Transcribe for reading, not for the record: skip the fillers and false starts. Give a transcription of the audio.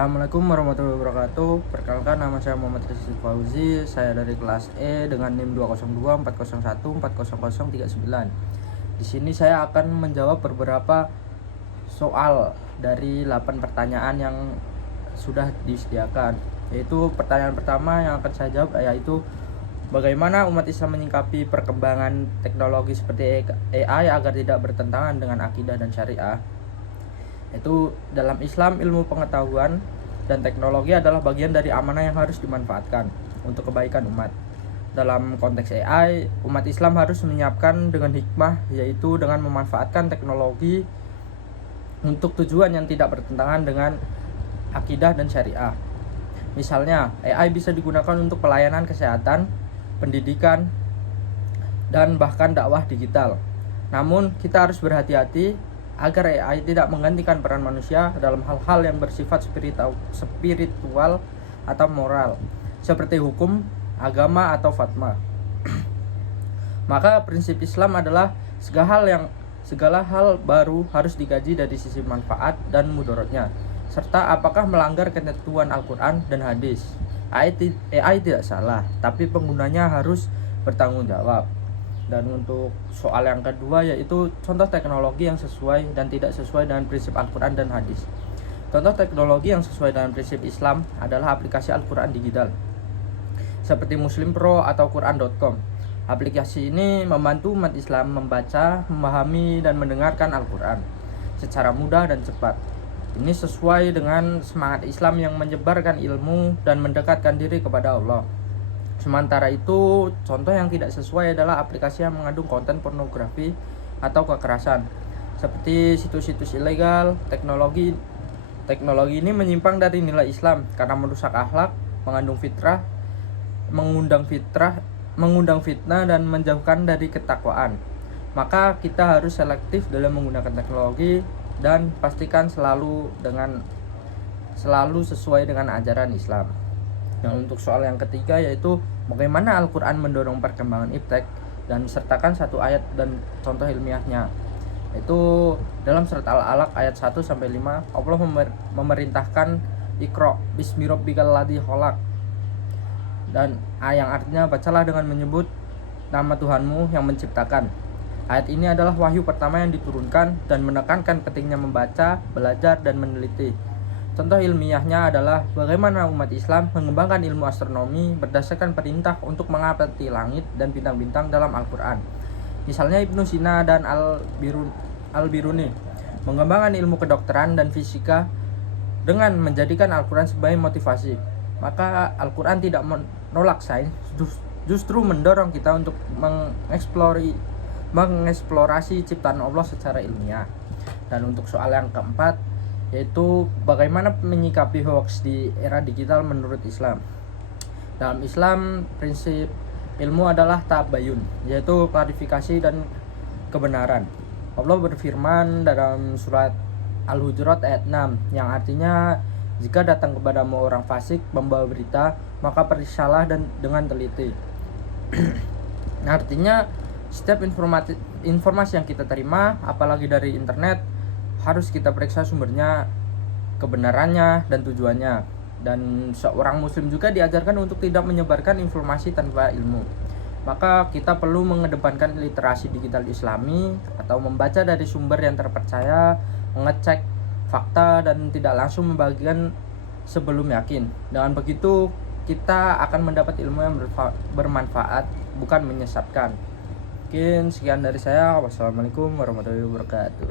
Assalamualaikum warahmatullahi wabarakatuh. Perkenalkan, nama saya Muhammad Rizky Fauzi. Saya dari kelas E dengan NIM 20240140039. Di sini saya akan menjawab beberapa soal dari 8 pertanyaan yang sudah disediakan. Yaitu pertanyaan pertama yang akan saya jawab yaitu bagaimana umat Islam menyikapi perkembangan teknologi seperti AI agar tidak bertentangan dengan akidah dan syariah. Itu dalam Islam, ilmu pengetahuan dan teknologi adalah bagian dari amanah yang harus dimanfaatkan untuk kebaikan umat. Dalam konteks AI, umat Islam harus menyiapkan dengan hikmah, yaitu dengan memanfaatkan teknologi untuk tujuan yang tidak bertentangan dengan akidah dan syariah. Misalnya, AI bisa digunakan untuk pelayanan kesehatan, pendidikan, dan bahkan dakwah digital. Namun, kita harus berhati-hati agar AI tidak menggantikan peran manusia dalam hal-hal yang bersifat spiritual atau moral, seperti hukum, agama, atau fatwa. Maka prinsip Islam adalah segala hal baru harus dikaji dari sisi manfaat dan mudaratnya, serta apakah melanggar ketentuan Al-Quran dan hadis. AI tidak salah, tapi penggunanya harus bertanggung jawab. Dan untuk soal yang kedua yaitu contoh teknologi yang sesuai dan tidak sesuai dengan prinsip Al-Quran dan hadis. Contoh teknologi yang sesuai dengan prinsip Islam adalah aplikasi Al-Quran digital seperti Muslim Pro atau Quran.com. Aplikasi ini membantu umat Islam membaca, memahami, dan mendengarkan Al-Quran secara mudah dan cepat. Ini sesuai dengan semangat Islam yang menyebarkan ilmu dan mendekatkan diri kepada Allah. Sementara itu, contoh yang tidak sesuai adalah aplikasi yang mengandung konten pornografi atau kekerasan, seperti situs-situs ilegal. Teknologi ini menyimpang dari nilai Islam karena merusak akhlak, mengundang fitnah dan menjauhkan dari ketakwaan. Maka kita harus selektif dalam menggunakan teknologi dan pastikan selalu sesuai dengan ajaran Islam. Dan untuk soal yang ketiga yaitu bagaimana Al-Quran mendorong perkembangan iptek, dan sertakan satu ayat dan contoh ilmiahnya. Itu dalam surat Al-Alaq ayat 1-5, Allah memerintahkan Iqra bismi rabbikal ladzi khalaq, dan yang artinya bacalah dengan menyebut nama Tuhanmu yang menciptakan. Ayat ini adalah wahyu pertama yang diturunkan dan menekankan pentingnya membaca, belajar, dan meneliti. Contoh ilmiahnya adalah bagaimana umat Islam mengembangkan ilmu astronomi berdasarkan perintah untuk mengamati langit dan bintang-bintang dalam Al-Quran. Misalnya Ibnu Sina dan Al-Biruni mengembangkan ilmu kedokteran dan fisika dengan menjadikan Al-Quran sebagai motivasi. Maka Al-Quran tidak menolak sains, justru mendorong kita untuk mengeksplorasi ciptaan Allah secara ilmiah. Dan untuk soal yang keempat yaitu bagaimana menyikapi hoax di era digital menurut Islam. Dalam Islam, prinsip ilmu adalah tabayun, yaitu klarifikasi dan kebenaran. Allah berfirman dalam surat Al-Hujurat ayat 6 yang artinya, jika datang kepadamu orang fasik membawa berita, maka periksalah dan dengan teliti. Artinya setiap informasi yang kita terima, apalagi dari internet, harus kita periksa sumbernya, kebenarannya, dan tujuannya. Dan seorang muslim juga diajarkan untuk tidak menyebarkan informasi tanpa ilmu. Maka kita perlu mengedepankan literasi digital islami atau membaca dari sumber yang terpercaya, mengecek fakta, dan tidak langsung membagikan sebelum yakin. Dengan begitu kita akan mendapat ilmu yang bermanfaat, bukan menyesatkan. Mungkin sekian dari saya. Wassalamualaikum warahmatullahi wabarakatuh.